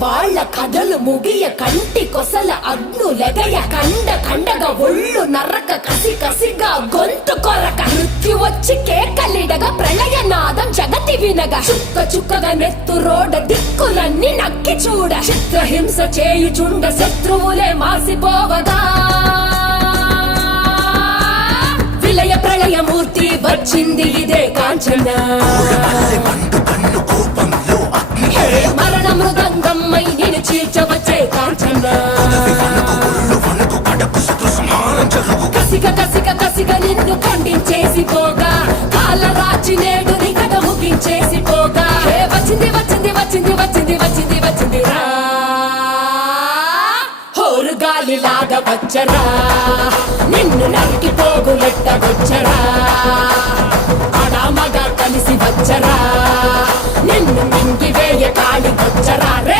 వాళ్ళ కథలు ముగియ కంటి కొసల అగ్నులెగయ కండగా ఒళ్ళు నరక కసిగా గొంతు కొరక మృత్యు వచ్చి కేకలిడగా ప్రళయనాదం జగతి వినగా చుక్కగా నెత్తురోడ దిక్కులన్నీ నక్కి చూడ చిత్రహింస చేయుచుండ శత్రువులే మాసిపోవగా విలయ ప్రళయమూర్తి వచ్చింది ఇదే కాంచన మరణ మృదంగమ్మై నేను చీల్చవచ్చే కాంచన కసిగా నిన్ను ఖండించేసి పోగా కాలరాచి నేడు నికట ముగించేసి పోగా వచ్చింది రా హోరు గాలిలాగా వచ్చరా నిన్ను నరికి పోగులెట్టగొచ్చరా ఆడామగా కలిసి వచ్చరా నిన్ను మింగి వేయ కాళి వచ్చరా రే